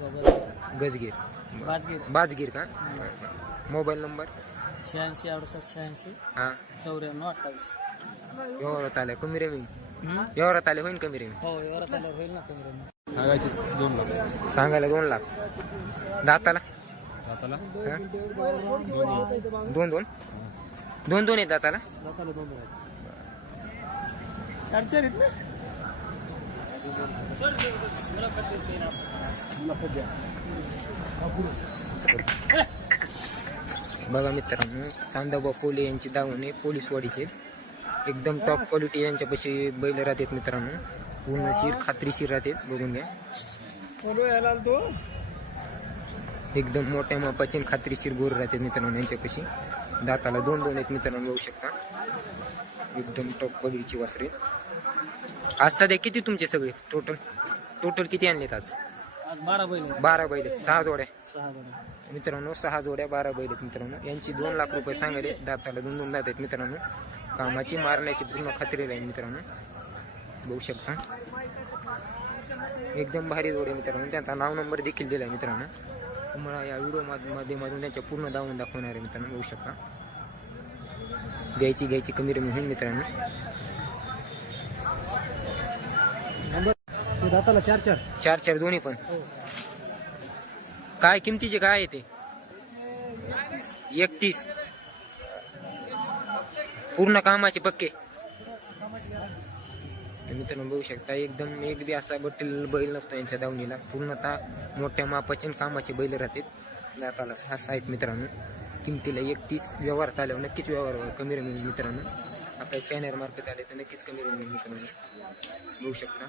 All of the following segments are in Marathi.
बाबूराव गजगीर बाजगीर बाजगीर का? मोबाईल नंबर 86 68 86 हां 94 28. व्यवहारात आल्या कमी रेमी व्यवहारात आले होईल कमी रेमी हो व्यवहारात आल्यावर होईल ना कमी रेमी. सांगायचे 2 लाख. सांगायला 2 लाख. दाताला दाताला हां? दोन्ही. 2 आहेत दाताला. दाताला 2 आहेत. 4 आहेत ना. बघा मित्रांनो चांदाबा पोले यांची दावणे पोलीसवाडीचे एकदम टॉप क्वालिटी यांच्यापाशी बैल राहतात मित्रांनो. पूर्ण शिर खात्रीशीर राहतात बघून घ्या. एकदम मोठ्या मापाचे आणि खात्रीशीर गोर राहतात मित्रांनो यांच्यापाशी. दाताला 2 आहेत मित्रांनो बघू शकता. एकदम टॉप क्वालिटीची वासरे. आज सध्या किती तुमचे सगळे टोटल किती आणलेत आज? आज 12 बैल आहेत. 12 बैल 6 जोड्या 6 जण. मित्रांनो. 6 जोड्या 12 बैल आहेत मित्रांनो. यांची 2 लाख रुपये सांगायले. दाताला 2 दात आहेत मित्रांनो. कामाची मारण्याची पूर्ण खात्री राहील मित्रांनो बघू शकता. एकदम भारी जोडे मित्रांनो. त्यांचा नाव नंबर देखील दिला आहे मित्रांनो. तुम्हाला या व्हिडिओ माध्यमातून त्यांच्या पूर्ण दावून दाखवणार आहे मित्रांनो बघू शकता. घ्यायची कमी रमी होईल मित्रांनो. दाताला 4 4 दोन्ही पण. काय किमतीचे काय आहे ते? 31. पूर्ण कामाचे पक्के. मित्रांनो बघू शकता एकदम एक बी असा बट्टेल बैल नसतो यांच्या दावणीला. पूर्णतः मोठ्या मापाचे आणि कामाचे बैल राहतात. दाताला 6 आहेत मित्रांनो. किमतीला 31. व्यवहारात आल्यावर नक्कीच व्यवहार कमी रमी मित्रांनो. आपल्या चॅनल मार्फत आले तर नक्कीच कमी रमी मित्रांनो बघू शकता.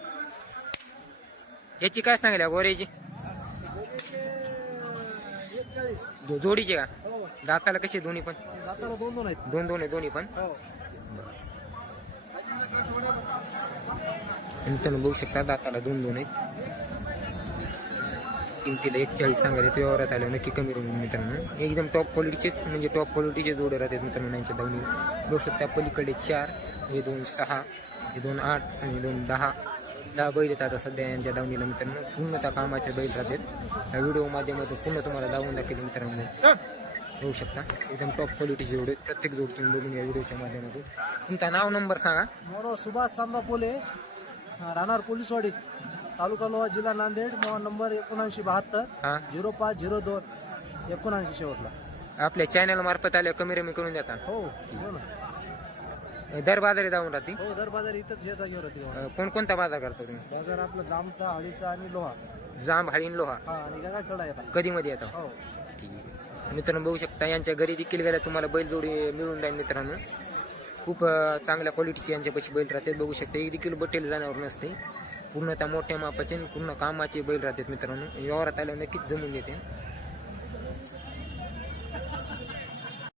याची काय सांगायला गोऱ्याची? जोडीचे का? दाताला कसे दोन्ही पण? दाताला 2 आहेत. 2 आहे दोन्ही पण. मित्रांनो बघू शकता दाताला 2 आहेत. किमतीला 41 सांगायला. तो व्यवहारात आल्यावर नक्की कमी राहील मित्रांनो. एकदम टॉप क्वालिटीचेच म्हणजे टॉप क्वालिटीचे जोडे राहतात मित्रांनो यांच्या दावणी बघू शकता. पलीकडे 4 हे 2 6 हे 2 8 आणि 2 10 बैल येतात आता सध्या यांच्या दावणीला मित्रांनो. पूर्णतः कामाचे बैल राहतात. या व्हिडिओ माध्यमातून पूर्ण तुम्हाला दावून दाखवले मित्रांनो बघू शकता. एकदम टॉप क्वालिटीचे जोडे प्रत्येक जोड तुम्ही बघून या व्हिडिओच्या माध्यमातून. तुमचा नाव नंबर सांगा. मोरो सुभाष चांदा पोले राहणार पोलीसवाडी तालुका लोहा जिल्हा नांदेड. मोबाईल नंबर 7972 हां 0502 79 शेवटला. आपल्या चॅनल मार्फत आल्या कमी रमी करून देता. हो हो ना. दर बाजारी जाऊन राहते. हो दर बाजार इथंच या जागेवर होती. कोणकोणता बाजार करता तुम्ही? बाजार आपला जामचा हळीचा आणि लोहा. जांब हाळीन लोहा हा आणि गंगा खेळा येतात. कधी मध्ये येतो. हो मित्रांनो बघू शकता यांच्या घरी देखील गेल्या तुम्हाला बैलजोडी मिळून जाईल मित्रांनो. खूप चांगल्या क्वालिटीचे यांच्यापाशी बैल राहतात बघू शकता. एक देखील बटेल जनावर नसते. पूर्णतः मोठ्या मापाचे पूर्ण कामाचे बैल राहतात मित्रांनो. व्यवहारात आल्यावर नक्कीच जमून देते.